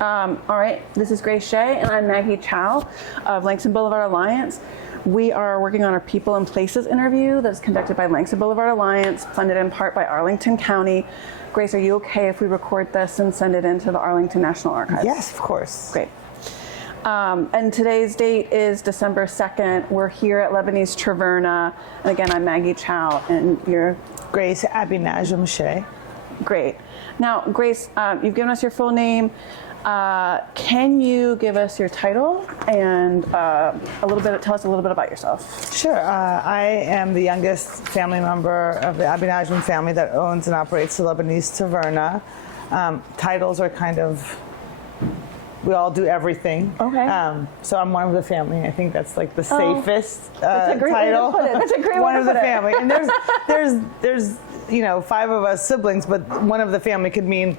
All right, this is Grace Shea, and I'm Maggie Chow of Langston Boulevard Alliance. We are working on our People and Places interview that's conducted by Langston Boulevard Alliance, funded in part by Arlington County. Grace, are you okay if we record this and send it into the Arlington National Archives? Yes, of course. Great. And today's date is December 2nd. We're here at Lebanese Taverna. And again, I'm Maggie Chow, and you're? Grace Shea. Great. Now, Grace, you've given us your full name. Can you give us your title and tell us a little bit about yourself? Sure. I am the youngest family member of the Najm family that owns and operates the Lebanese Taverna. Titles are kind of, we all do everything. Okay. So I'm one of the family. I think that's like the safest that's a great title. Way to put it. That's a great one way of to the put family. And there's 5 of us siblings, but one of the family could mean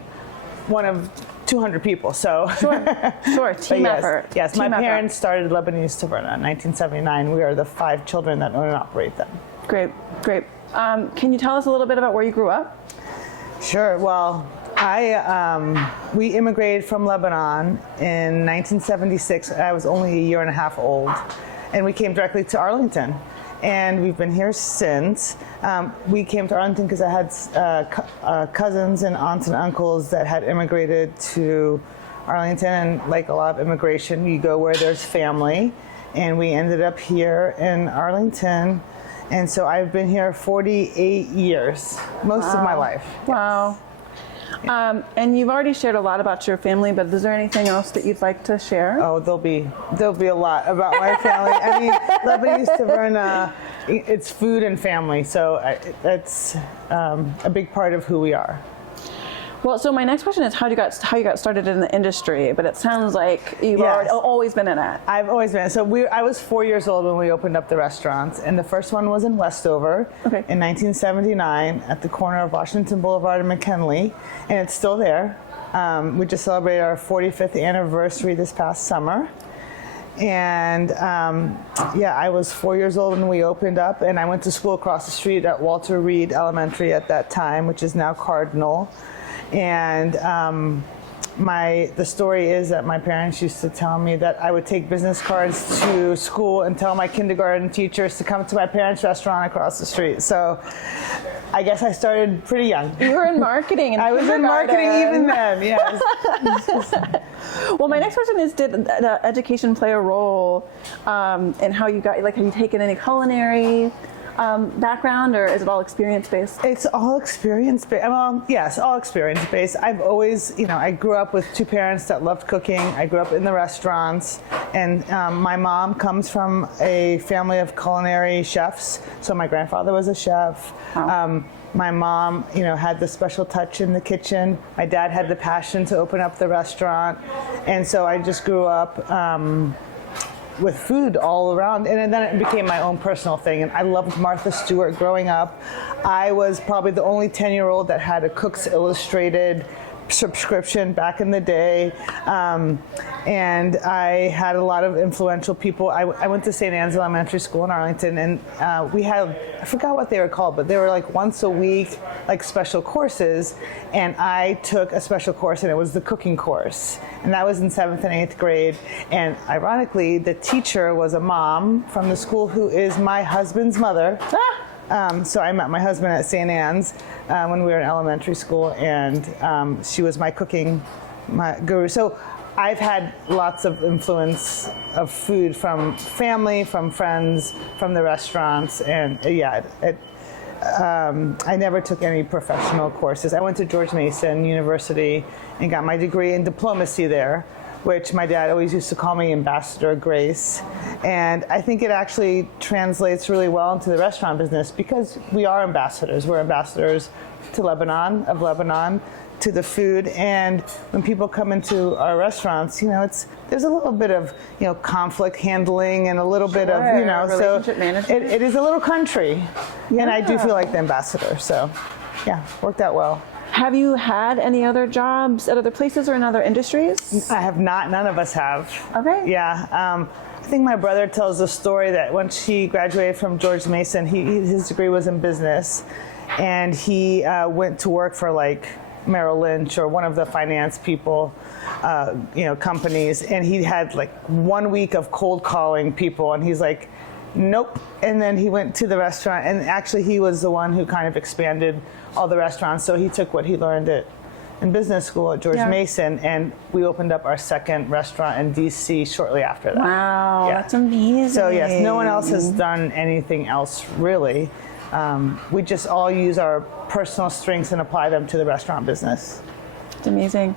one of 200 people. So sure. Team effort. Yes, Team my effort. parents started Lebanese Taverna in 1979. We are the 5 children that own and operate them. Great. Can you tell us a little bit about where you grew up? Sure. Well, we immigrated from Lebanon in 1976. I was only a year and a half old, and we came directly to Arlington. And we've been here since. We came to Arlington because I had cousins and aunts and uncles that had immigrated to Arlington. And like a lot of immigration, you go where there's family. And we ended up here in Arlington. And so I've been here 48 years, most of my life. Wow. And you've already shared a lot about your family, but is there anything else that you'd like to share? Oh, there'll be a lot about my family. I mean, Lebanese Taverna, it's food and family, so that's a big part of who we are. Well, so my next question is how you got started in the industry, but it sounds like you've always been in it. I've always been. So I was 4 years old when we opened up the restaurants, and the first one was in Westover in 1979 at the corner of Washington Boulevard and McKinley, and it's still there. We just celebrated our 45th anniversary this past summer. And I was 4 years old when we opened up, and I went to school across the street at Walter Reed Elementary at that time, which is now Cardinal. And the story is that my parents used to tell me that I would take business cards to school and tell my kindergarten teachers to come to my parents' restaurant across the street. So I guess I started pretty young. You were in marketing in I was in marketing even then, yes. Well, my next question is, did education play a role in how you got, have you taken any culinary background, or is it all experience-based? It's all experience-based. Well, yes, all experience-based. I've always, I grew up with 2 parents that loved cooking. I grew up in the restaurants, and my mom comes from a family of culinary chefs. So my grandfather was a chef. Wow. My mom, had the special touch in the kitchen. My dad had the passion to open up the restaurant. And so I just grew up with food all around, and then it became my own personal thing. And I loved Martha Stewart growing up. I was probably the only 10-year-old that had a Cook's Illustrated subscription back in the day, and I had a lot of influential people. I went to St. Anne's Elementary School in Arlington, and we had, I forgot what they were called, but they were like once a week, like special courses, and I took a special course, and it was the cooking course, and that was in 7th and 8th grade, and ironically, the teacher was a mom from the school who is my husband's mother. So I met my husband at St. Anne's when we were in elementary school, and she was my cooking guru. So I've had lots of influence of food from family, from friends, from the restaurants, and I never took any professional courses. I went to George Mason University and got my degree in diplomacy there, which my dad always used to call me Ambassador Grace. And I think it actually translates really well into the restaurant business because we are ambassadors. We're ambassadors to Lebanon, to the food. And when people come into our restaurants, there's a little bit of, conflict handling and a little bit of, relationship management. It is a little country. Yeah. And I do feel like the ambassador. So yeah, worked out well. Have you had any other jobs at other places or in other industries? I have not. None of us have. Okay. Yeah. I think my brother tells the story that once he graduated from George Mason, his degree was in business, and he went to work for Merrill Lynch or one of the finance people, companies, and he had like 1 week of cold calling people, and he's like, nope. And then he went to the restaurant, and actually he was the one who kind of expanded all the restaurants. So he took what he learned in business school at George Mason, and we opened up our second restaurant in DC shortly after that. Wow, that's amazing. So yes, no one else has done anything else really. We just all use our personal strengths and apply them to the restaurant business. It's amazing.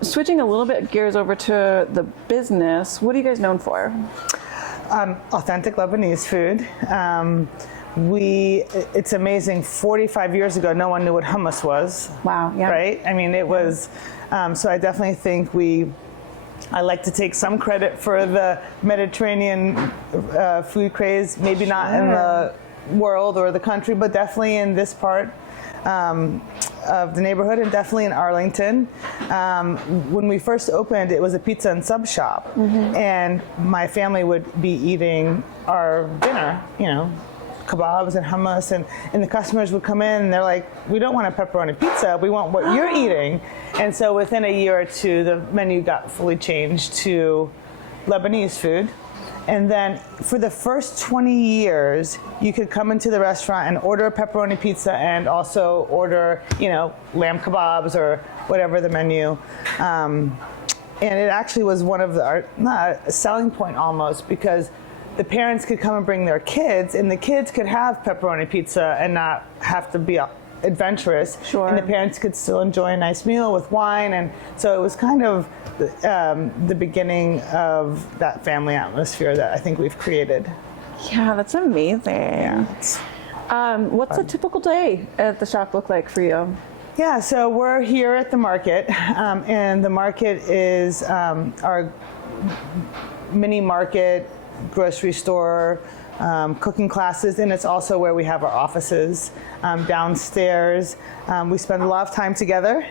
Switching a little bit gears over to the business, what are you guys known for? Authentic Lebanese food. It's amazing, 45 years ago, no one knew what hummus was. Wow, yeah. Right? I mean, it was, so I definitely think I like to take some credit for the Mediterranean food craze, maybe not in the world or the country, but definitely in this part of the neighborhood, and definitely in Arlington. When we first opened, it was a pizza and sub shop, and my family would be eating our dinner, kebabs and hummus, and the customers would come in and they're like, we don't want a pepperoni pizza, we want what you're eating. And so within a year or two, the menu got fully changed to Lebanese food. And then for the first 20 years, you could come into the restaurant and order a pepperoni pizza and also order, lamb kebabs or whatever the menu. And it actually was one of not a selling point almost, because the parents could come and bring their kids, and the kids could have pepperoni pizza and not have to be adventurous. Sure. And the parents could still enjoy a nice meal with wine. And so it was kind of the beginning of that family atmosphere that I think we've created. Yeah, that's amazing. Yeah. What's a typical day at the shop look like for you? Yeah, so we're here at the market, and the market is our mini market, grocery store, cooking classes, and it's also where we have our offices downstairs. We spend a lot of time together.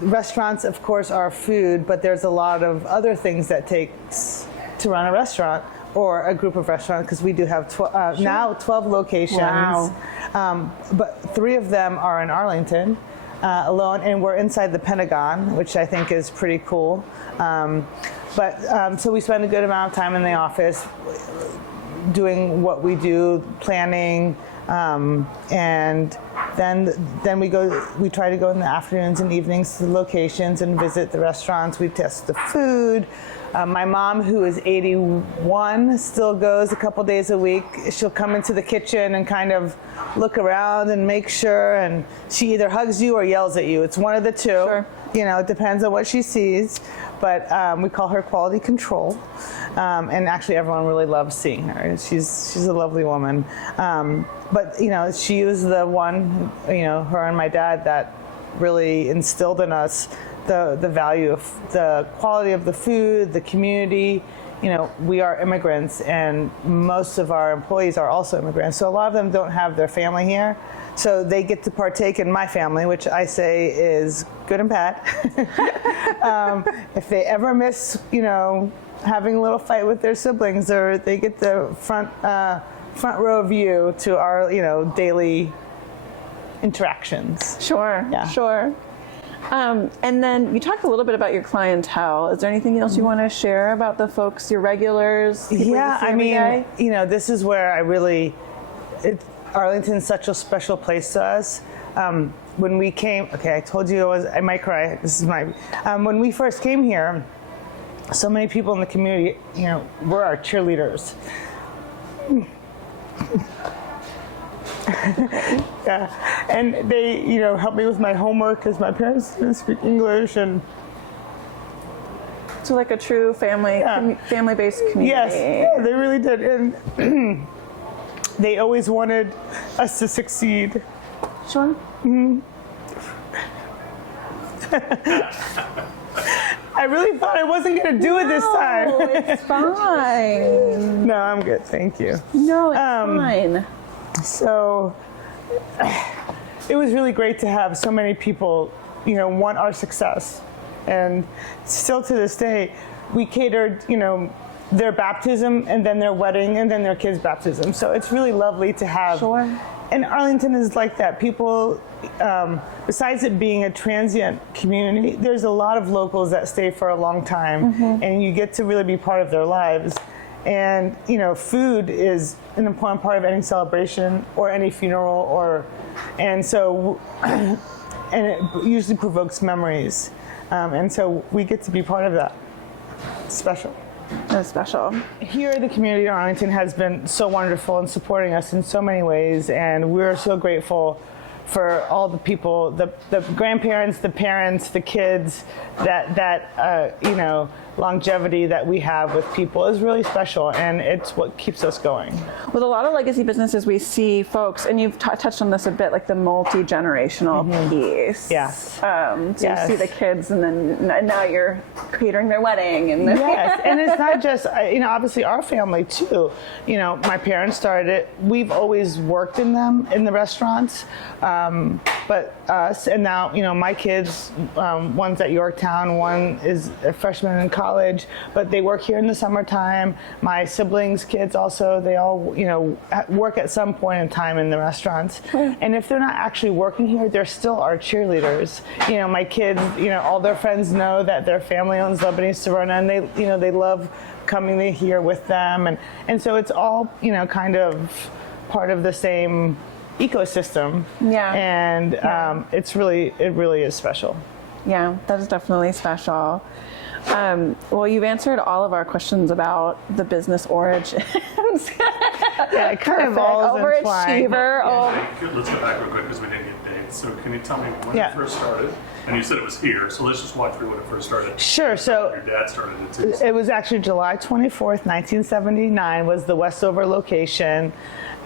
Restaurants, of course, are food, but there's a lot of other things that takes to run a restaurant or a group of restaurants, because we do have now 12 locations. Wow. But 3 of them are in Arlington alone, and we're inside the Pentagon, which I think is pretty cool. So we spend a good amount of time in the office doing what we do, planning, and then we try to go in the afternoons and evenings to the locations and visit the restaurants. We test the food. My mom, who is 81, still goes a couple days a week. She'll come into the kitchen and kind of look around and make sure, and she either hugs you or yells at you. It's one of the two. Sure. It depends on what she sees, but we call her quality control, and actually everyone really loves seeing her. She's a lovely woman, but she was the one, her and my dad, that really instilled in us the value of the quality of the food, the community. We are immigrants, and most of our employees are also immigrants, so a lot of them don't have their family here. So they get to partake in my family, which I say is good and bad. If they ever miss, having a little fight with their siblings, or they get the front row view to our, daily interactions. Sure, Yeah. sure. And then you talked a little bit about your clientele. Is there anything else you want to share about the folks, your regulars? Yeah, I mean, this is where Arlington's such a special place to us. When we came, I told you I might cry. When we first came here, so many people in the community, were our cheerleaders. Yeah, and they, helped me with my homework because my parents didn't speak English, and So like a true family-based community. yes, yeah, they really did, and they always wanted us to succeed. Sure. I really thought I wasn't going to do it this time. No, it's fine. No, I'm good, thank you. No, it's fine. So it was really great to have so many people, want our success. And still to this day, we catered, their baptism and then their wedding and then their kids' baptism. So it's really lovely to have Sure. And Arlington is like that. People, besides it being a transient community, there's a lot of locals that stay for a long time, and you get to really be part of their lives. And food is an important part of any celebration or any funeral, and it usually provokes memories. And so we get to be part of that. It's special. That's special. Here, the community in Arlington has been so wonderful in supporting us in so many ways, and we're so grateful for all the people, the grandparents, the parents, the kids, that longevity that we have with people is really special, and it's what keeps us going. With a lot of legacy businesses, we see folks, and you've touched on this a bit, like the multi-generational piece. Yes. So Yes. you see the kids, and now you're catering their wedding. And Yes, and it's not just, obviously our family too. My parents started it. We've always worked in the restaurants, but us, and now, my kids, one's at Yorktown, one is a freshman in college, but they work here in the summertime. My siblings' kids also, they all, work at some point in time in the restaurants. And if they're not actually working here, they're still our cheerleaders. My kids, all their friends know that their family owns Lebanese Taverna, and they love coming here with them. And so it's all, kind of part of the same ecosystem. Yeah. And it really is special. Yeah, that is definitely special. Well, you've answered all of our questions about the business origins. Yeah, it kind of all is entwined. Overachiever. Let's go back real quick because we didn't get dates. So can you tell me when Yeah. it first started? And you said it was here, so let's just walk through when it first started. Sure. So Your dad started it too. it was actually July 24th, 1979 was the Westover location.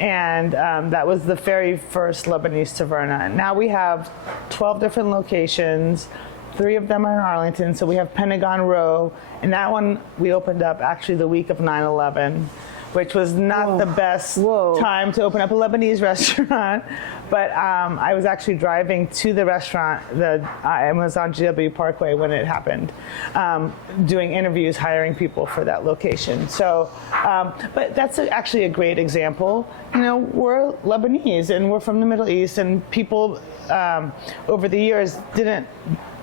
And that was the very first Lebanese Taverna. Now we have 12 different locations. 3 of them are in Arlington. So we have Pentagon Row. And that one we opened up actually the week of 9/11, which was not the best time to open up a Lebanese restaurant. But I was actually driving to the restaurant. I was on GW Parkway when it happened, doing interviews, hiring people for that location. So, but that's actually a great example. We're Lebanese and we're from the Middle East, and people over the years didn't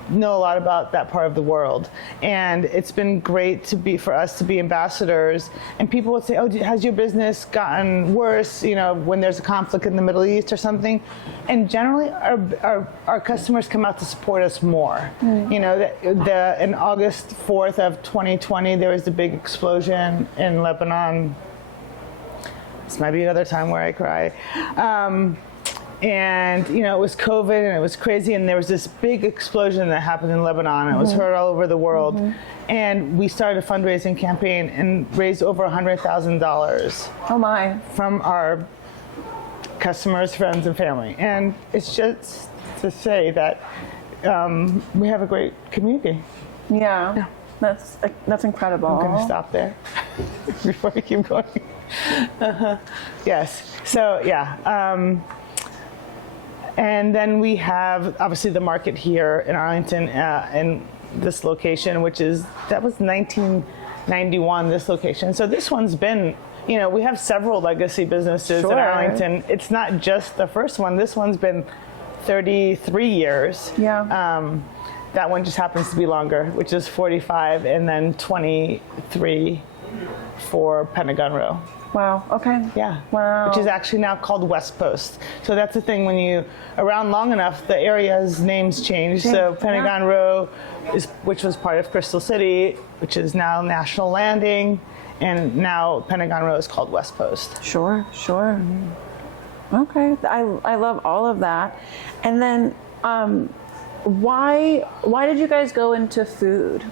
know a lot about that part of the world, and it's been great for us to be ambassadors. And people would say, "Oh, has your business gotten worse? When there's a conflict in the Middle East or something." And generally, our customers come out to support us more. In August 4th of 2020, there was the big explosion in Lebanon. This might be another time where I cry. And it was COVID and it was crazy, and there was this big explosion that happened in Lebanon. It was heard all over the world. And we started a fundraising campaign and raised over $100,000 Oh my. from our customers, friends, and family. And it's just to say that we have a great community. Yeah. That's incredible. I'm going to stop there before I keep going. Yes. So, yeah. And then we have obviously the market here in Arlington, in this location, that was 1991, this location. So this one's been, we have several legacy businesses in Arlington. It's not just the first one. This one's been 33 years. Yeah. That one just happens to be longer, which is 45, and then 23 for Pentagon Row. Wow. Okay. Yeah. Wow. Which is actually now called West Post. So that's the thing, when you around long enough, the area's names change. So Pentagon Row, which was part of Crystal City, which is now National Landing, and now Pentagon Row is called West Post. Sure. Okay. I love all of that. And then, why did you guys go into food?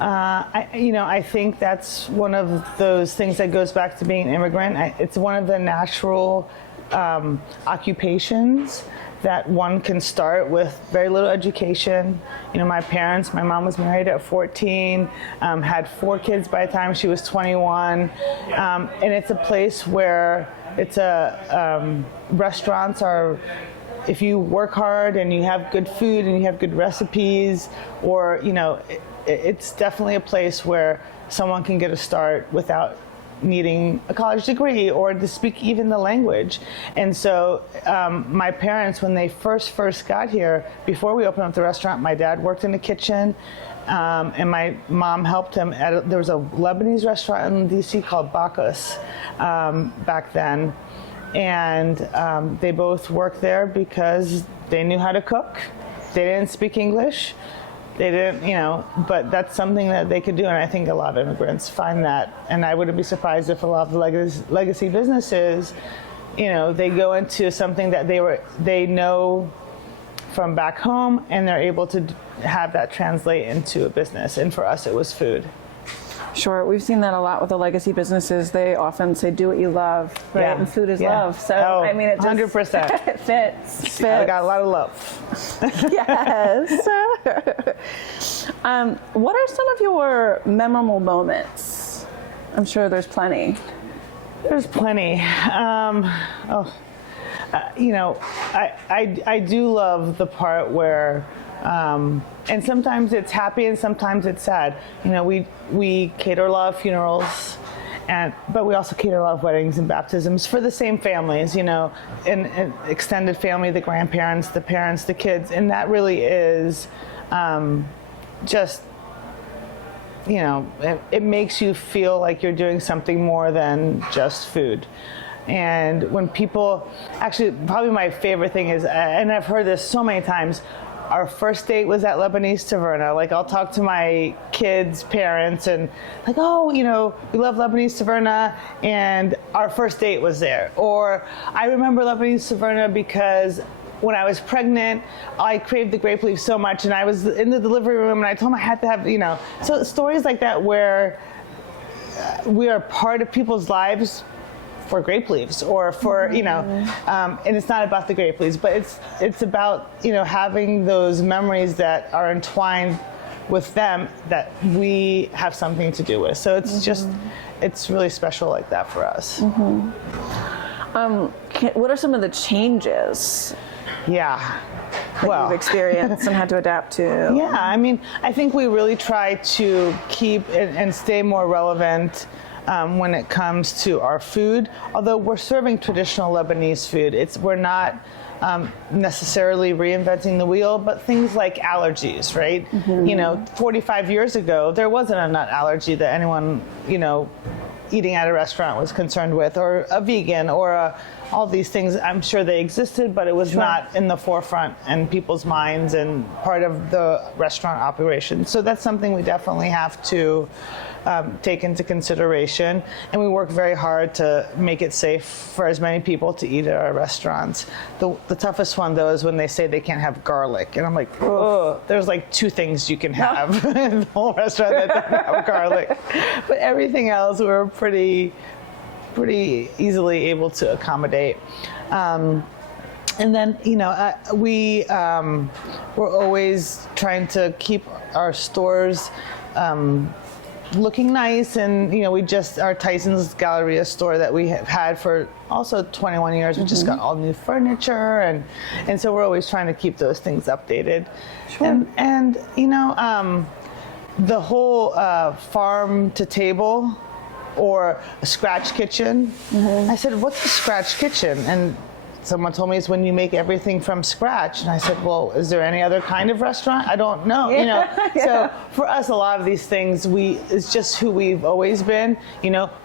I think that's one of those things that goes back to being an immigrant. It's one of the natural occupations that one can start with very little education. My mom was married at 14, had 4 kids by the time she was 21. And it's a place where restaurants are, if you work hard and you have good food and you have good recipes, or, it's definitely a place where someone can get a start without needing a college degree or to speak even the language. And so my parents, when they first got here, before we opened up the restaurant, my dad worked in the kitchen. And my mom helped him there was a Lebanese restaurant in DC called Bacchus back then. And they both worked there because they knew how to cook. They didn't speak English. They didn't, but that's something that they could do. And I think a lot of immigrants find that. And I wouldn't be surprised if a lot of the legacy businesses, they go into something that they know from back home, and they're able to have that translate into a business. And for us, it was food. Sure, we've seen that a lot with the legacy businesses. They often say, "Do what you love," right? Yeah. And food is Yeah. love. So it just 100% it fits. I got a lot of love. Yes. What are some of your memorable moments? I'm sure there's plenty. There's plenty. I do love the part where, and sometimes it's happy and sometimes it's sad. We cater a lot of funerals, but we also cater a lot of weddings and baptisms for the same families, and extended family, the grandparents, the parents, the kids, and that really is just, it makes you feel like you're doing something more than just food. And when people, actually, probably my favorite thing is, and I've heard this so many times, our first date was at Lebanese Taverna. Like, I'll talk to my kids' parents and like, oh, we love Lebanese Taverna, and our first date was there. Or I remember Lebanese Taverna because when I was pregnant, I craved the grape leaf so much, and I was in the delivery room, and I told them I had to have, so stories like that where we are part of people's lives for grape leaves, or for and it's not about the grape leaves, but it's about having those memories that are entwined with them that we have something to do with. So it's just it's really special like that for us. What are some of the changes Yeah. that you've experienced and had to adapt to? Yeah, I think we really try to keep and stay more relevant when it comes to our food. Although we're serving traditional Lebanese food, we're not necessarily reinventing the wheel, but things like allergies, right? 45 years ago, there wasn't a nut allergy that anyone, eating at a restaurant was concerned with, or a vegan, or all these things. I'm sure they existed, but it was not in the forefront in people's minds and part of the restaurant operation. So that's something we definitely have to take into consideration, and we work very hard to make it safe for as many people to eat at our restaurants. The toughest one, though, is when they say they can't have garlic, and I'm like, oh, there's like 2 things you can have in the whole restaurant that doesn't have garlic, but everything else we're pretty easily able to accommodate. And then, we're always trying to keep our stores looking nice, and we just, our Tyson's Galleria store that we have had for also 21 years, we just got all new furniture, and so we're always trying to keep those things updated. Sure. And the whole farm to table or a scratch kitchen. I said, what's a scratch kitchen? And someone told me it's when you make everything from scratch. And I said, well, is there any other kind of restaurant? I don't know. So for us, a lot of these things, it's just who we've always been.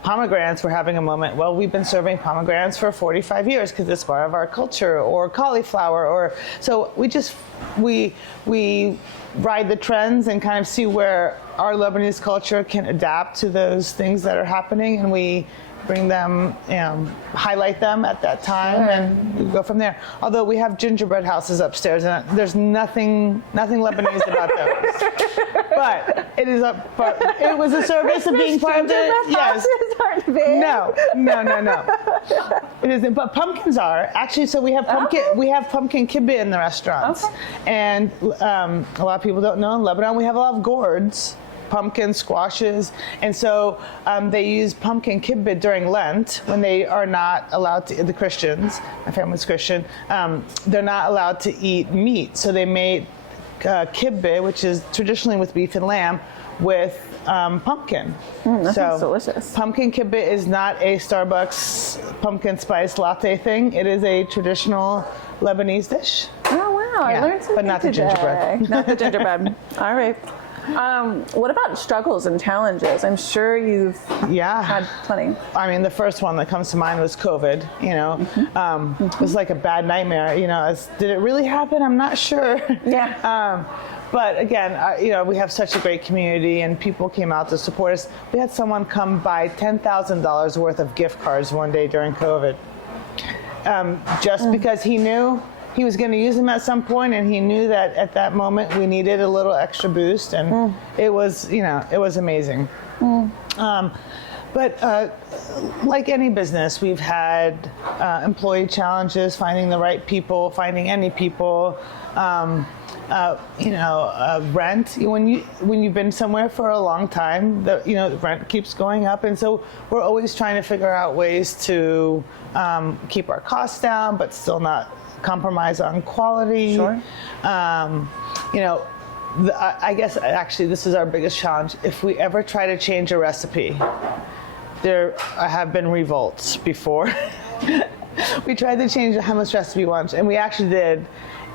Pomegranates, we're having a moment. Well, we've been serving pomegranates for 45 years because it's part of our culture, or cauliflower, so we ride the trends and kind of see where our Lebanese culture can adapt to those things that are happening, and we bring them, highlight them at that time, and we go from there. Although we have gingerbread houses upstairs, and there's nothing Lebanese about those. But it was a service of being part of the. Yes. No. It isn't. But pumpkins are actually. So we have pumpkin. Okay. We have pumpkin kibbeh in the restaurants, and a lot of people don't know in Lebanon we have a lot of gourds. Pumpkin squashes, and so they use pumpkin kibbeh during Lent when they are not allowed to. The Christians, my family's Christian, they're not allowed to eat meat, so they made kibbeh, which is traditionally with beef and lamb, with pumpkin. That sounds delicious. Pumpkin kibbeh is not a Starbucks pumpkin spice latte thing. It is a traditional Lebanese dish. Oh wow, I Yeah, learned something but not the today. gingerbread. Not the gingerbread. All right. What about struggles and challenges? I'm sure you've Yeah. had plenty. I mean, the first one that comes to mind was COVID. It was like a bad nightmare. Did it really happen? I'm not sure. Yeah. But again, we have such a great community, and people came out to support us. We had someone come buy $10,000 worth of gift cards one day during COVID, just because he knew he was going to use them at some point, and he knew that at that moment we needed a little extra boost, and it was amazing. But like any business, we've had employee challenges, finding the right people, finding any people. Rent. When you've been somewhere for a long time, the rent keeps going up, and so we're always trying to figure out ways to keep our costs down, but still not compromise on quality. Sure. I guess actually this is our biggest challenge. If we ever try to change a recipe, there have been revolts before. We tried to change the hummus recipe once, and we actually did.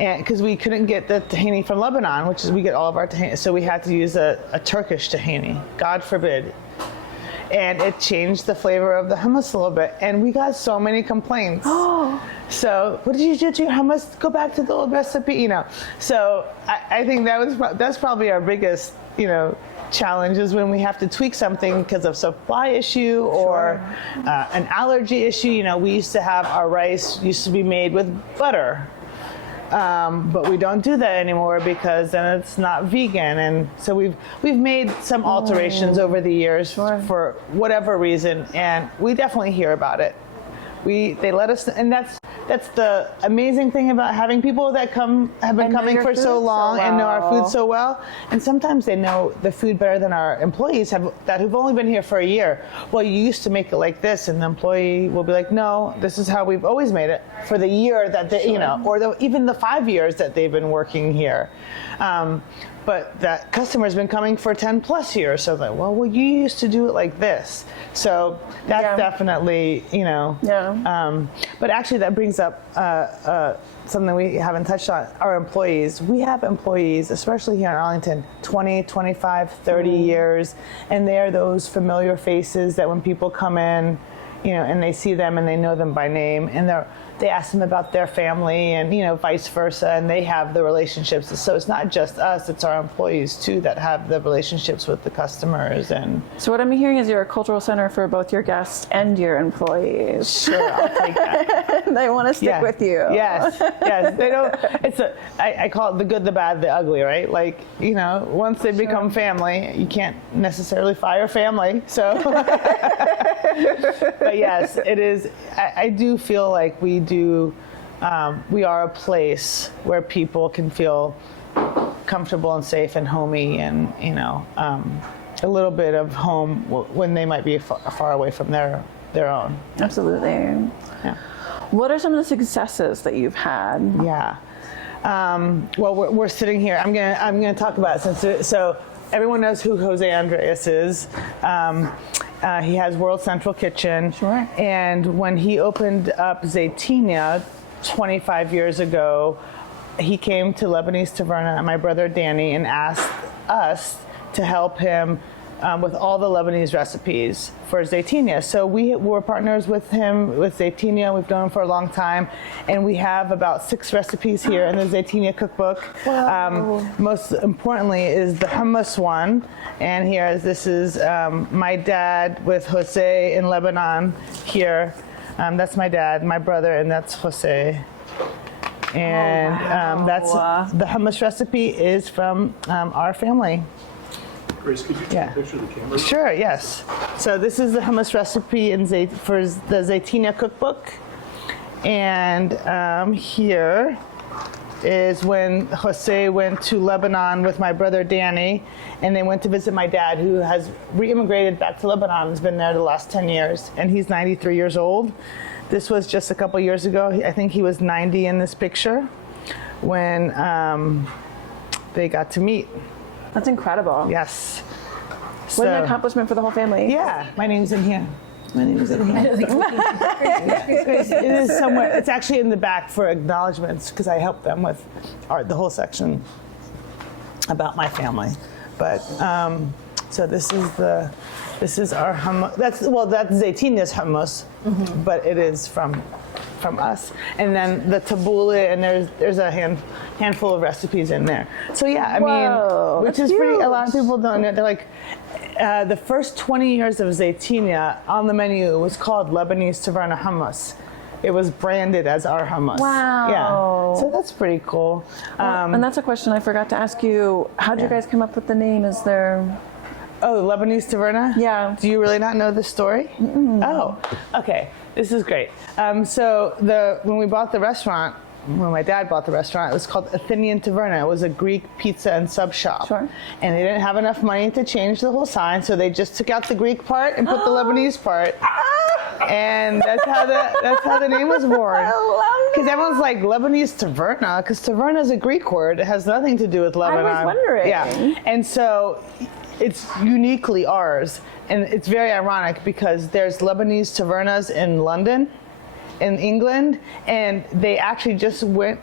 And because we couldn't get the tahini from Lebanon, which is we get all of our tahini, so we had to use a Turkish tahini, God forbid. And it changed the flavor of the hummus a little bit, and we got so many complaints. So, what did you do to your hummus? Go back to the old recipe, So I think that's probably our biggest, challenge is when we have to tweak something because of supply issue or an allergy issue. We used to have our rice used to be made with butter. But we don't do that anymore because then it's not vegan, and so we've made some alterations over the years for whatever reason, and we definitely hear about it. They let us, and that's the amazing thing about having people that have been coming for so long and know our food so well. And sometimes they know the food better than our employees who've only been here for a year. Well, you used to make it like this, and the employee will be like, no, this is how we've always made it for the year that they, or even the 5 years that they've been working here. But that customer's been coming for 10 plus years. So like, well, you used to do it like this. So that's definitely, but actually that brings up something we haven't touched on, our employees. We have employees, especially here in Arlington, 20, 25, 30 years. And they are those familiar faces that when people come in, and they see them and they know them by name, and they ask them about their family, and vice versa, and they have the relationships. So it's not just us; it's our employees too that have the relationships with the customers. And so what I'm hearing is you're a cultural center for both your guests and your employees. Sure, I'll take that. They want to stick with you. Yes. They don't. I call it the good, the bad, the ugly, right? Like once they become family, you can't necessarily fire family. So. But yes, it is. I do feel like we are a place where people can feel comfortable and safe and homey, and a little bit of home when they might be far away from their own. Absolutely. Yeah. What are some of the successes that you've had? Yeah. Well, we're sitting here. I'm gonna talk about it so everyone knows who Jose Andres is. He has World Central Kitchen. Sure. And when he opened up Zaytinya 25 years ago, he came to Lebanese Taverna and my brother Danny and asked us to help him with all the Lebanese recipes for Zaytinya. So we were partners with him with Zaytinya. We've known him for a long time, and we have about 6 recipes here in the Zaytinya cookbook. Wow. Most importantly is the hummus one, and this is my dad with Jose in Lebanon here. That's my dad, my brother, and that's Jose. And that's the hummus recipe is from our family. Grace, could you take a picture of the camera? Sure, yes. So this is the hummus recipe for the Zaytinya cookbook. And here is when Jose went to Lebanon with my brother Danny, and they went to visit my dad, who has re-immigrated back to Lebanon, has been there the last 10 years, and he's 93 years old. This was just a couple years ago. I think he was 90 in this picture when they got to meet. That's incredible. Yes. What an accomplishment for the whole family. Yeah, my name's in here. My name is in here. It is somewhere. It's actually in the back for acknowledgments because I helped them with the whole section about my family. But so this is our hummus. That's Zaytina's hummus, but it is from us. And then the tabbouleh, and there's a handful of recipes in there. So yeah, I mean, which is pretty. A lot of people don't know. They're like. The first 20 years of Zaytinya on the menu was called Lebanese Taverna hummus. It was branded as our hummus. Wow. Yeah. So that's pretty cool. And that's a question I forgot to ask you. How did you guys come up with the name? Is there... Oh, Lebanese Taverna? Yeah. Do you really not know the story? Oh, okay. This is great. So when we bought the restaurant, when my dad bought the restaurant, it was called Athenian Taverna. It was a Greek pizza and sub shop. Sure. And they didn't have enough money to change the whole sign, so they just took out the Greek part and put the Lebanese part. And that's how the name was born. Because everyone's like, Lebanese Taverna, because Taverna is a Greek word. It has nothing to do with Lebanon. I was wondering. Yeah. And so it's uniquely ours. And it's very ironic because there's Lebanese Tavernas in London, in England, and they actually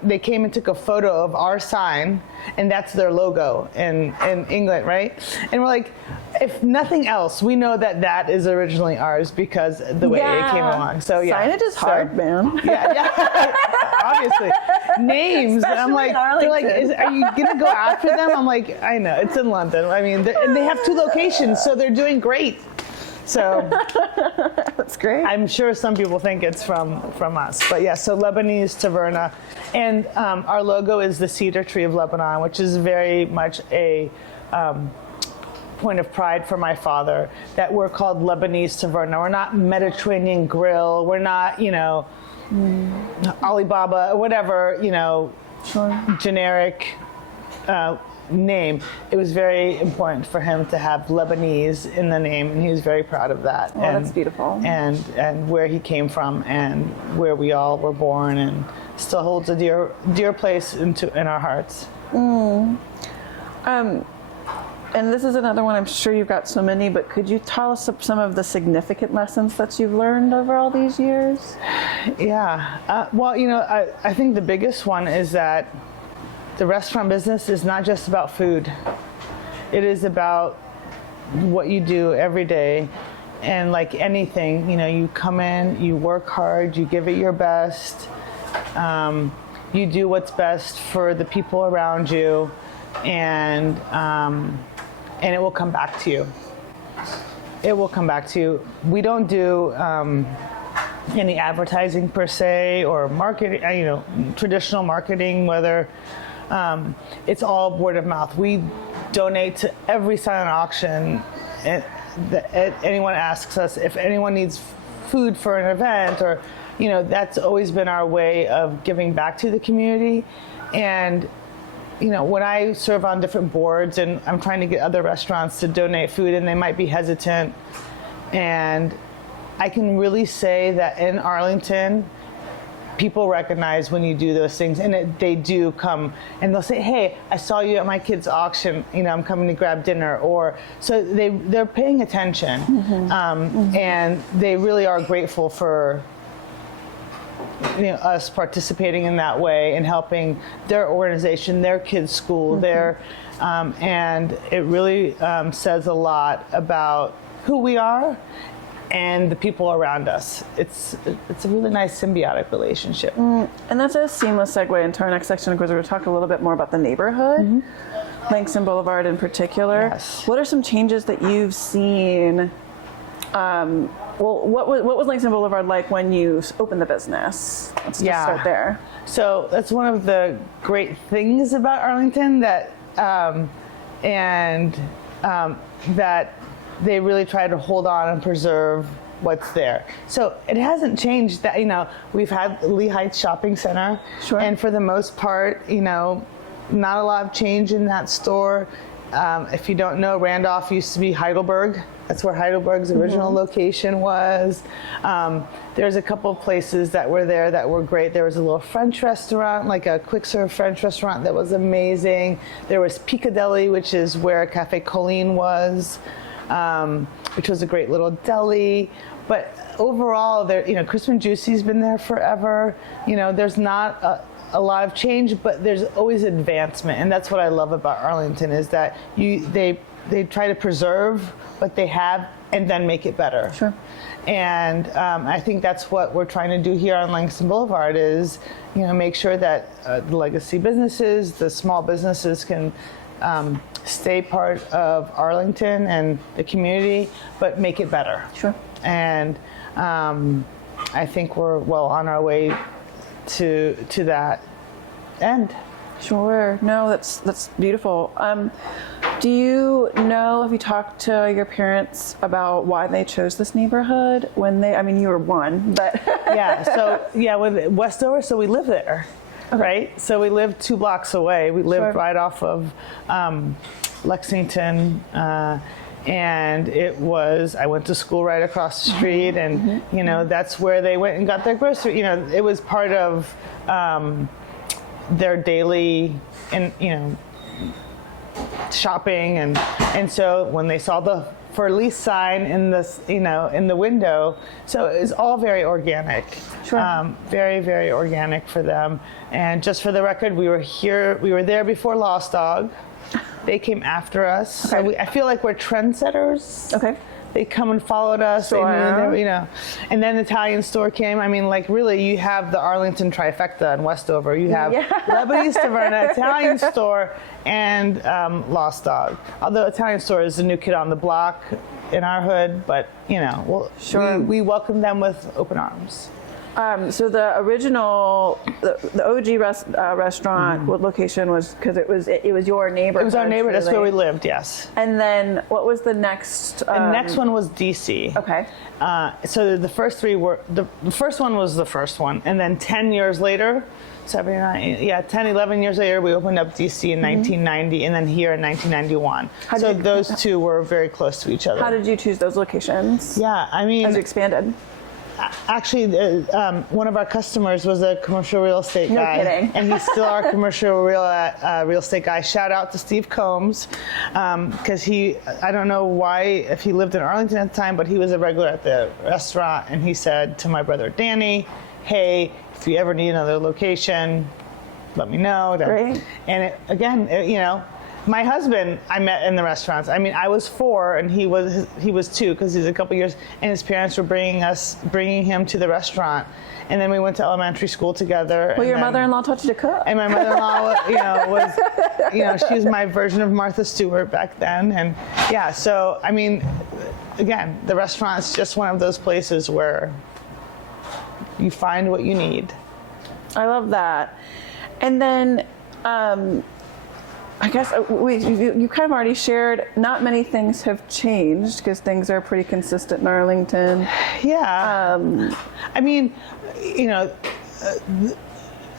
they came and took a photo of our sign, and that's their logo in England, right? And we're like, if nothing else, we know that is originally ours because the way it came along. So yeah. Signage is hard, man. Yeah. Obviously. Names. Especially I'm like, they're like, are you gonna go after them? I'm like, I know, it's in London. I mean, and they have 2 locations, so they're doing great. So that's great. I'm sure some people think it's from us, but yeah. So Lebanese Taverna, and our logo is the cedar tree of Lebanon, which is very much a point of pride for my father. That we're called Lebanese Taverna. We're not Mediterranean Grill. We're not, Alibaba, whatever, generic. Name. It was very important for him to have Lebanese in the name, and he was very proud of that. Oh, that's beautiful. And where he came from, and where we all were born, and still holds a dear place in our hearts. And this is another one. I'm sure you've got so many, but could you tell us some of the significant lessons that you've learned over all these years? Yeah. Well, I think the biggest one is that the restaurant business is not just about food. It is about what you do every day. And like anything, you come in, you work hard, you give it your best. You do what's best for the people around you, and it will come back to you. It will come back to you. We don't do any advertising per se, or marketing, traditional marketing, whether it's all word of mouth. We donate to every silent auction. Anyone asks us if anyone needs food for an event, or that's always been our way of giving back to the community. And when I serve on different boards and I'm trying to get other restaurants to donate food, and they might be hesitant, and I can really say that in Arlington, people recognize when you do those things, and they do come and they'll say, "Hey, I saw you at my kid's auction. I'm coming to grab dinner." Or so they're paying attention, and they really are grateful for us participating in that way and helping their organization, their kids' school, and it really says a lot about who we are and the people around us. It's a really nice symbiotic relationship. And that's a seamless segue into our next section, because we're going to talk a little bit more about the neighborhood, Langston Boulevard in particular. Yes. What are some changes that you've seen? What was Langston Boulevard like when you opened the business? Let's just start there. So that's one of the great things about Arlington, that that they really try to hold on and preserve what's there. So it hasn't changed that, we've had Lee Heights Shopping Center. Sure. And for the most part, not a lot of change in that store. If you don't know, Randolph used to be Heidelberg. That's where Heidelberg's original location was. There's a couple of places that were there that were great. There was a little French restaurant, like a quick serve French restaurant, that was amazing. There was Piccadilly, which is where Cafe Colleen was. which was a great little deli. But overall, there, Crispin Juicy's been there forever. There's not a lot of change, but there's always advancement, and that's what I love about Arlington is that they try to preserve what they have and then make it better. Sure. And I think that's what we're trying to do here on Langston Boulevard is, make sure that the legacy businesses, the small businesses can stay part of Arlington and the community, but make it better. Sure. And I think we're well on our way to that end. Sure. No, that's beautiful. Do you know, have you talked to your parents about why they chose this neighborhood when you were one, but. With Westover, so we live there, okay. Right? So we live 2 blocks away. We lived right off of Lexington, and I went to school right across the street, and, that's where they went and got their grocery. It was part of their daily, shopping, and so when they saw the for lease sign in this, in the window, so it was all very organic. Sure. Very, very organic for them. And just for the record, we were there before Lost Dog. They came after us. Okay. So I feel like we're trendsetters. Okay. They come and followed us. Sure. And then the Italian store came. Really, you have the Arlington trifecta in Westover. You have Lebanese Taverna, Italian store, and Lost Dog. Although Italian store is the new kid on the block in our hood, but Sure. we welcome them with open arms. So the original, the OG restaurant location was because it was your neighborhood. It was our neighborhood. Really. That's where we lived. Yes. And then what was the next? The next one was DC. Okay. So the first 3 were the first one was the first one, and then 10 years later, 11 years later, we opened up DC in 1990, and then here in 1991. So those 2 were very close to each other. How did you choose those locations? Yeah, As you expanded. Actually, one of our customers was a commercial real estate guy. No kidding. And he's still our commercial real estate guy. Shout out to Steve Combs, because I don't know why, if he lived in Arlington at the time, but he was a regular at the restaurant, and he said to my brother Danny, hey, if you ever need another location, let me know. Great. And my husband, I met in the restaurants. I was 4 and he was 2 because he's a couple years, and his parents were bringing him to the restaurant, and then we went to elementary school together. Well, your mother-in-law taught you to cook. And my mother-in-law, was, she was my version of Martha Stewart back then, and so again, the restaurant's just one of those places where you find what you need. I love that. And then. I guess you kind of already shared, not many things have changed because things are pretty consistent in Arlington. Yeah.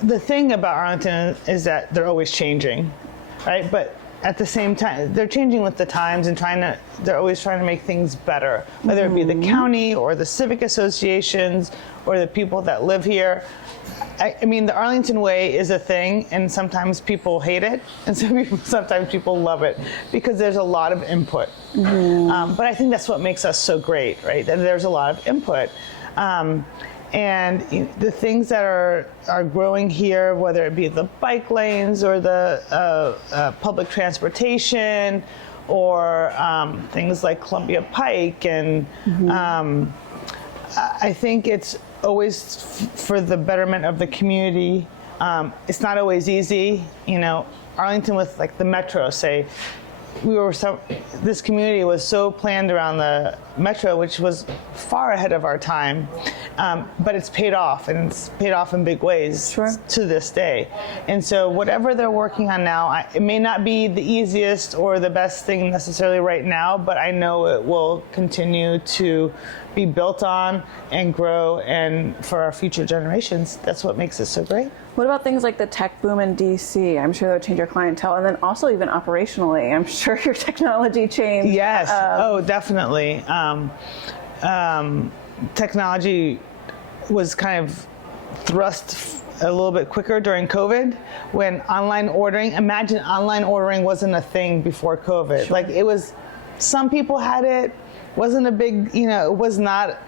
The thing about Arlington is that they're always changing, right? But at the same time, they're changing with the times and they're always trying to make things better, whether it be the county or the civic associations or the people that live here. The Arlington way is a thing, and sometimes people hate it, and sometimes people love it because there's a lot of input. But I think that's what makes us so great, right? That there's a lot of input. And the things that are growing here, whether it be the bike lanes or the public transportation or things like Columbia Pike, and I think it's always for the betterment of the community. It's not always easy. Arlington with the metro, say, this community was so planned around the metro, which was far ahead of our time, but it's paid off, and it's paid off in big ways. Sure. To this day. And so whatever they're working on now, it may not be the easiest or the best thing necessarily right now, but I know it will continue to be built on and grow, and for our future generations, that's what makes it so great. What about things like the tech boom in DC? I'm sure that would change your clientele, and then also even operationally, I'm sure your technology changed. Yes, definitely. Technology was kind of thrust a little bit quicker during COVID when imagine online ordering wasn't a thing before COVID. Sure. It was Some people had it. Wasn't a big, it was not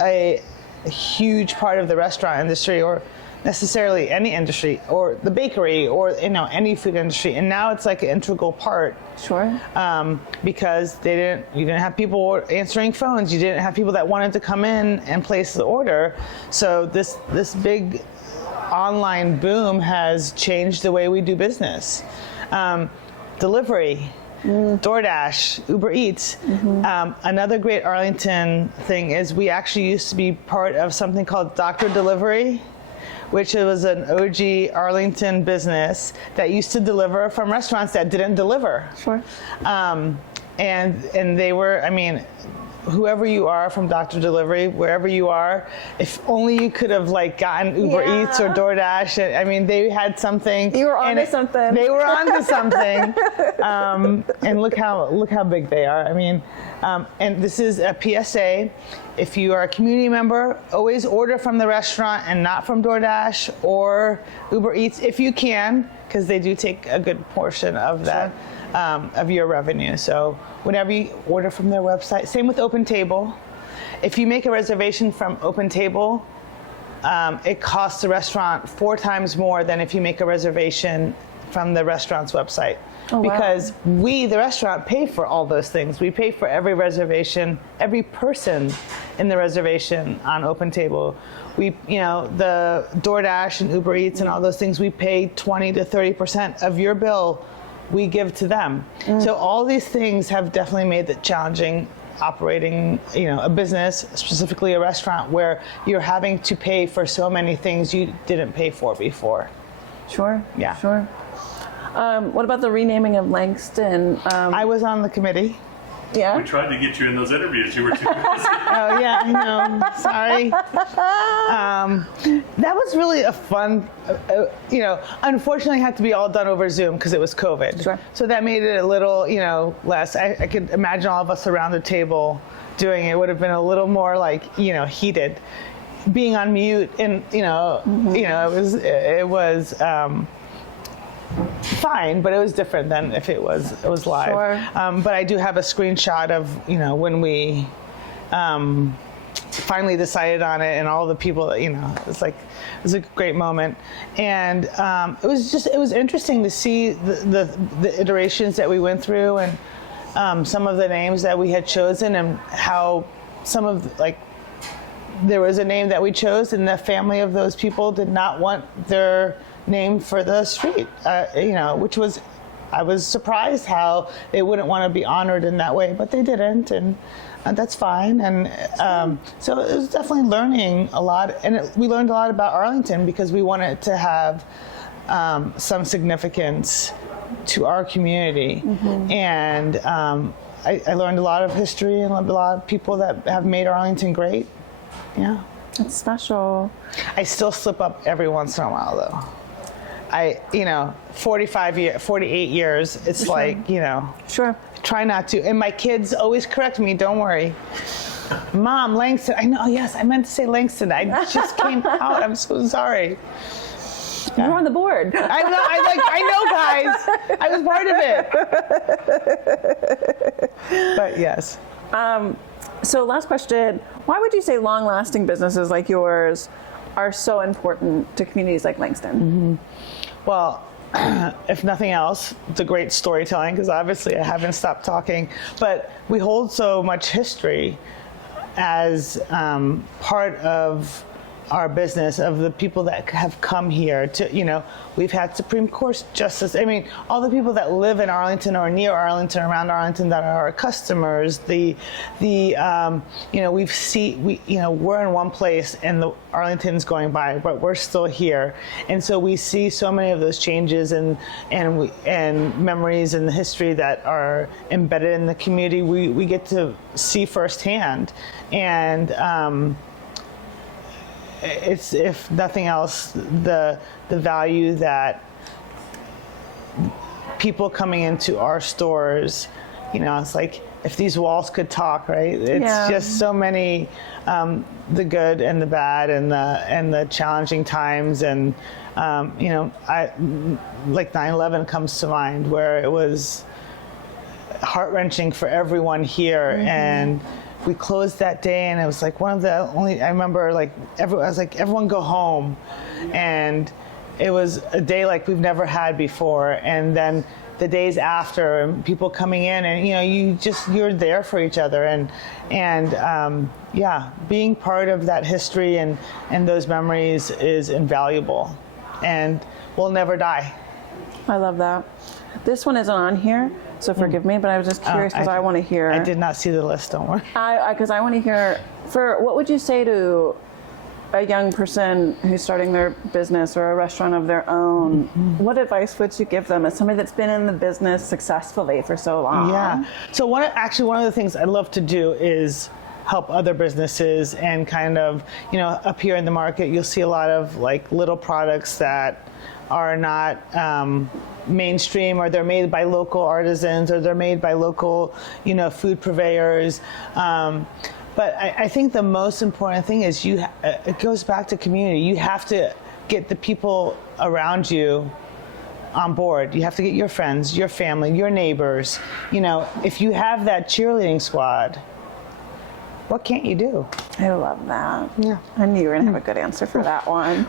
a huge part of the restaurant industry or necessarily any industry or the bakery or any food industry, and now it's like an integral part. Sure. Because you didn't have people answering phones, you didn't have people that wanted to come in and place the order. So this big online boom has changed the way we do business. Delivery, DoorDash, Uber Eats. Another great Arlington thing is we actually used to be part of something called Dr. Delivery, which was an OG Arlington business that used to deliver from restaurants that didn't deliver. Sure. And they were, whoever you are from Dr. Delivery, wherever you are, if only you could have gotten Uber Eats or DoorDash. They had something. You were onto something. They were onto something. And look how big they are. And this is a PSA. If you are a community member, always order from the restaurant and not from DoorDash or Uber Eats if you can, because they do take a good portion of that. Sure. Of your revenue. So whenever you order from their website, same with Open Table. If you make a reservation from Open Table, it costs the restaurant 4 times more than if you make a reservation from the restaurant's website. Oh, because wow. we, the restaurant, pay for all those things. We pay for every reservation, every person in the reservation on Open Table. We, the DoorDash and Uber Eats and all those things, we pay 20 to 30% of your bill we give to them. So all these things have definitely made it challenging operating, a business, specifically a restaurant, where you're having to pay for so many things you didn't pay for before. Sure. Yeah. Sure. What about the renaming of Langston? I was on the committee. Yeah. We tried to get you in those interviews. You were too busy. Oh yeah, I know. Sorry. That was really a fun. Unfortunately, it had to be all done over Zoom because it was COVID. Sure. So that made it a little, less. I could imagine all of us around the table doing it would have been a little more heated. Being on mute and it was. Fine, but it was different than if it was live. Sure. But I do have a screenshot of when we finally decided on it, and all the people that it was a great moment, and it was interesting to see the iterations that we went through, and some of the names that we had chosen, and how some of there was a name that we chose, and the family of those people did not want their name for the street, which was, I was surprised how they wouldn't want to be honored in that way, but they didn't, and that's fine. And so it was definitely learning a lot, and we learned a lot about Arlington because we wanted to have some significance to our community. And I learned a lot of history and a lot of people that have made Arlington great. Yeah. It's special. I still slip up every once in a while, though. 48 years, it's Sure. Sure. try not to. And my kids always correct me, don't worry. Mom, Langston, I know, yes, I meant to say Langston. I just came out, I'm so sorry. You're on the board. I know, guys. I was part of it. But yes. So last question, why would you say long-lasting businesses like yours are so important to communities like Langston? Well, if nothing else, it's a great storytelling, because obviously I haven't stopped talking, but we hold so much history as part of our business, of the people that have come here to, we've had Supreme Court justice. All the people that live in Arlington or near Arlington, around Arlington, that are our customers. We're in one place and the Arlington's going by, but we're still here. And so we see so many of those changes and memories and the history that are embedded in the community. We get to see firsthand. And, it's, if nothing else, the value that people coming into our stores, it's like if these walls could talk, right? It's just so many, the good and the bad and the challenging times, and 9/11 comes to mind, where it was heart-wrenching for everyone here. And we closed that day, and it was like one of the only, I remember like, I was like, everyone go home. And it was a day like we've never had before. And then the days after, and people coming in, and you're there for each other, and being part of that history and those memories is invaluable, and will never die. I love that. This one isn't on here, so forgive me, but I was just curious because I want to hear. I did not see the list, don't worry. Because I want to hear, what would you say to a young person who's starting their business or a restaurant of their own? What advice would you give them as somebody that's been in the business successfully for so long? Yeah. So one of the things I love to do is help other businesses, and kind of, up here in the market, you'll see a lot of like little products that are not mainstream, or they're made by local artisans, or they're made by local, food purveyors. But I think the most important thing is it goes back to community. You have to get the people around you on board. You have to get your friends, your family, your neighbors. If you have that cheerleading squad, what can't you do? I love that. Yeah. I knew you were going to have a good answer for that one.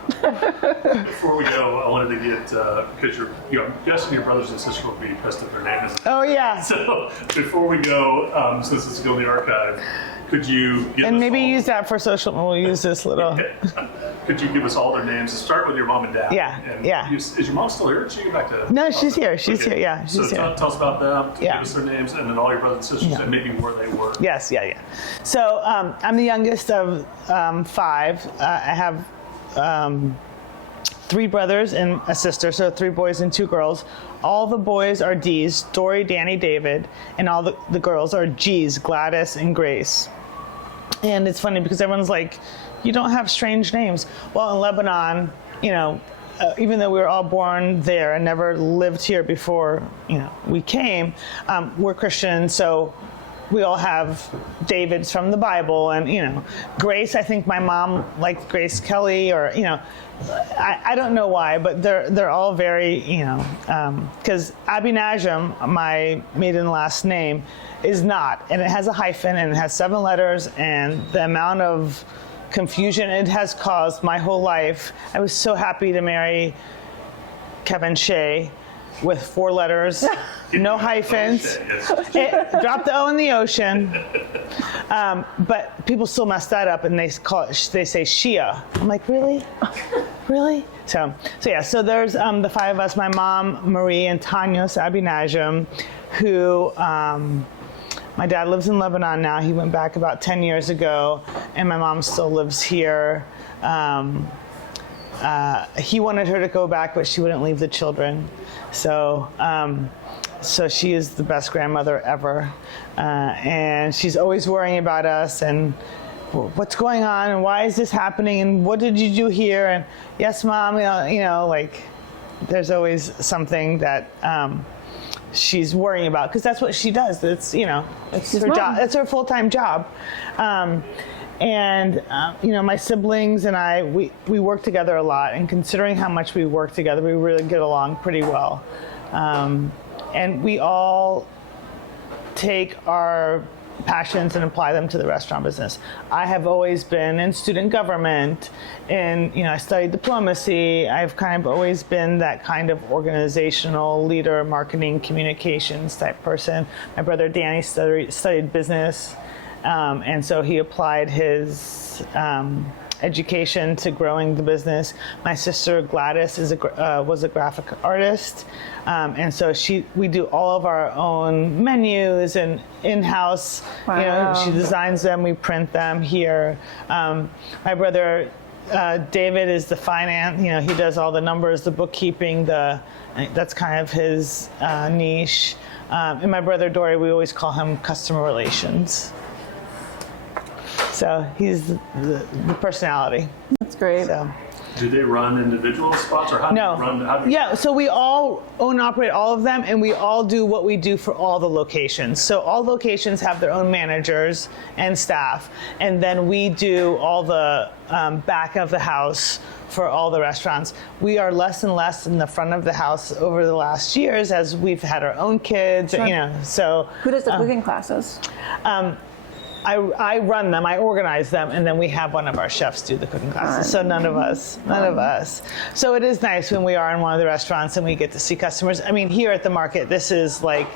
Before we go, I wanted to get, because I'm guessing your brothers and sisters will be pissed at their names. Oh, yeah. So before we go, since it's going to the archive, could you give And us maybe all, use that for social. We'll use this little. Could you give us all their names? Start with your mom and dad. Yeah, And yeah. Is your mom still here? Or did she get back to? No, she's here. She's here. Yeah, she's so here. Tell us about them. Yeah. Give us their names, and then all your brothers and sisters, and maybe where they were. Yes, yeah. So I'm the youngest of 5. I have 3 brothers and a sister, so 3 boys and 2 girls. All the boys are D's, Dory, Danny, David, and all the girls are G's, Gladys and Grace. And it's funny because everyone's like, you don't have strange names. Well, in Lebanon, even though we were all born there and never lived here before, we came, we're Christian, so we all have Davids from the Bible. And, Grace, I think my mom liked Grace Kelly, or, I don't know why, but they're all very, because Abinajam, my maiden last name, is not, and it has a hyphen, and it has 7 letters, and the amount of confusion it has caused my whole life. I was so happy to marry Kevin Shea with 4 letters, no hyphens. Drop the O in the ocean. But people still mess that up, and they say Shia. I'm like, really? Really? So there's the 5 of us, my mom, Marie, and Tanya Abinajam, who my dad lives in Lebanon now. He went back about 10 years ago, and my mom still lives here. He wanted her to go back, but she wouldn't leave the children. So she is the best grandmother ever. And she's always worrying about us and what's going on and why is this happening and what did you do here? And yes, Mom, like there's always something that she's worrying about, because that's what she does. It's it's her job. It's her full-time job. My siblings and I, we work together a lot, and considering how much we work together, we really get along pretty well. And we all take our passions and apply them to the restaurant business. I have always been in student government, and I studied diplomacy. I've kind of always been that kind of organizational leader, marketing, communications type person. My brother Danny studied business, and so he applied his education to growing the business. My sister Gladys was a graphic artist, and so we do all of our own menus and in-house. Wow. She designs them, we print them here. My brother David is the finance. He does all the numbers, the bookkeeping. That's kind of his niche. And my brother Dory, we always call him customer relations. So he's the personality. That's great. So. Do they run individual spots, or how do No. you run? How do you Yeah, so we all own and operate all of them, and we all do what we do for all the locations. So all locations have their own managers and staff, and then we do all the back of the house for all the restaurants. We are less and less in the front of the house over the last years as we've had our own kids, Sure. you know, so. Who does the cooking classes? I run them, I organize them, and then we have one of our chefs do the cooking classes. So none of us. So it is nice when we are in one of the restaurants and we get to see customers. I mean, here at the market, this is like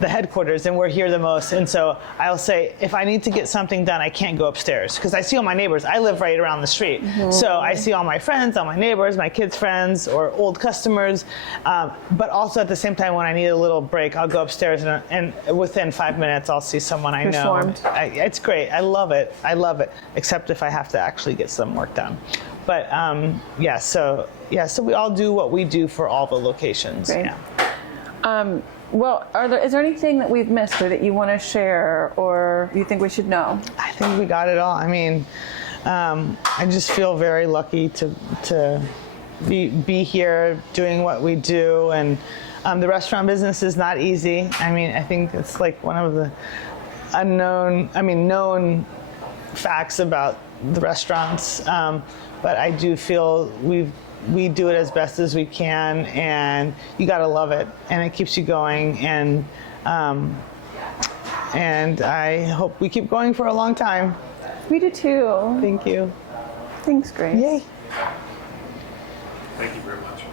the headquarters, and we're here the most. And so I'll say, if I need to get something done, I can't go upstairs because I see all my neighbors. I live right around the street. So I see all my friends, all my neighbors, my kids' friends, or old customers. But also at the same time, when I need a little break, I'll go upstairs, and within 5 minutes, I'll see someone I You're know. swarmed. It's great. I love it. Except if I have to actually get some work done. But so we all do what we do for all the locations. Great. Yeah. Well, is there anything that we've missed or that you want to share or you think we should know? I think we got it all. I mean, I just feel very lucky to be here doing what we do, and the restaurant business is not easy. I mean, I think it's like one of the known facts about the restaurants, but I do feel we do it as best as we can, and you gotta love it, and it keeps you going, and I hope we keep going for a long time. We do too. Thank you. Thanks, Grace. Yay. Thank you very much.